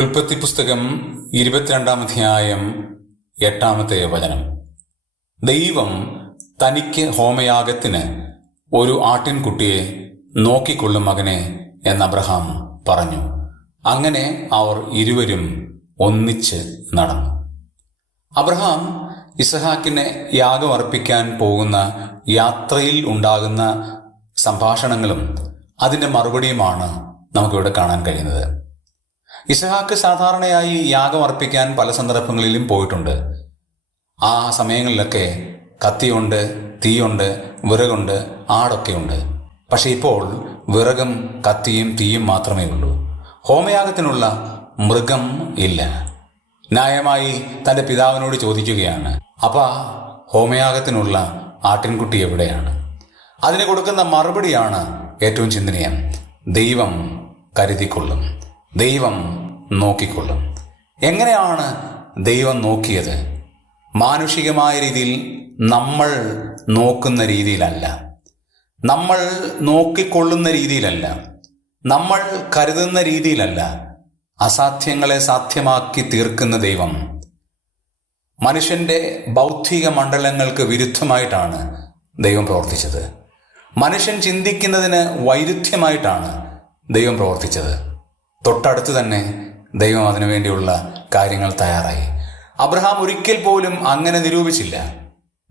ഉൽപ്പത്തി പുസ്തകം ഇരുപത്തിരണ്ടാം അധ്യായം എട്ടാമത്തെ വചനം. ദൈവം തനിക്ക് ഹോമയാഗത്തിന് ഒരു ആട്ടിൻകുട്ടിയെ നോക്കിക്കൊള്ളും മകനെ എന്ന് അബ്രഹാം പറഞ്ഞു. അങ്ങനെ അവർ ഇരുവരും ഒന്നിച്ച് നടന്നു. അബ്രഹാം ഇസഹാക്കിനെ യാഗമർപ്പിക്കാൻ പോകുന്ന യാത്രയിൽ ഉണ്ടാകുന്ന സംഭാഷണങ്ങളും അതിന്റെ മറുപടിയുമാണ് നമുക്കിവിടെ കാണാൻ കഴിയുന്നത്. ഇസഹാക്ക് സാധാരണയായി യാഗം അർപ്പിക്കാൻ പല സന്ദർഭങ്ങളിലും പോയിട്ടുണ്ട്. ആ സമയങ്ങളിലൊക്കെ കത്തിയുണ്ട് തീയുണ്ട് വിറകുണ്ട് ആടൊക്കെയുണ്ട്. പക്ഷേ ഇപ്പോൾ വിറകും കത്തിയും തീയും മാത്രമേ ഉള്ളൂ. ഹോമയാഗത്തിനുള്ള മൃഗം ഇല്ല. ന്യായമായി തന്റെ പിതാവിനോട് ചോദിക്കുകയാണ് അപ്പ ഹോമയാഗത്തിനുള്ള ആട്ടിൻകുട്ടി എവിടെയാണ്? അതിന് കൊടുക്കുന്ന മറുപടിയാണ് ഏറ്റവും ചിന്തനീയം. ദൈവം കരുതിക്കൊള്ളും. ദൈവം നോക്കിക്കൊള്ളും. എങ്ങനെയാണ് ദൈവം നോക്കിയത്? മാനുഷികമായ രീതിയിൽ നമ്മൾ നോക്കുന്ന രീതിയിലല്ല. നമ്മൾ നോക്കിക്കൊള്ളുന്ന രീതിയിലല്ല. നമ്മൾ കരുതുന്ന രീതിയിലല്ല അസാധ്യങ്ങളെ സാധ്യമാക്കി തീർക്കുന്ന ദൈവം. മനുഷ്യന്റെ ബൗദ്ധിക മണ്ഡലങ്ങൾക്ക് വിരുദ്ധമായിട്ടാണ് ദൈവം പ്രവർത്തിച്ചത്. മനുഷ്യൻ ചിന്തിക്കുന്നതിന് വൈരുദ്ധ്യമായിട്ടാണ് ദൈവം പ്രവർത്തിച്ചത്. തൊട്ടടുത്ത് തന്നെ ദൈവം അതിനുവേണ്ടിയുള്ള കാര്യങ്ങൾ തയ്യാറായി. അബ്രഹാം ഒരിക്കൽ പോലും അങ്ങനെ നിരൂപിച്ചില്ല.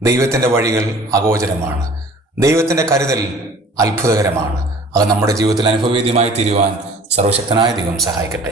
ദൈവത്തിന്റെ വഴികൾ അഗോചരമാണ്. ദൈവത്തിന്റെ കരുതൽ അത്ഭുതകരമാണ്. അത് നമ്മുടെ ജീവിതത്തിൽ അനുഭവവേദ്യമായി തീരുവാൻ സർവശക്തനായ ദൈവം സഹായിക്കട്ടെ.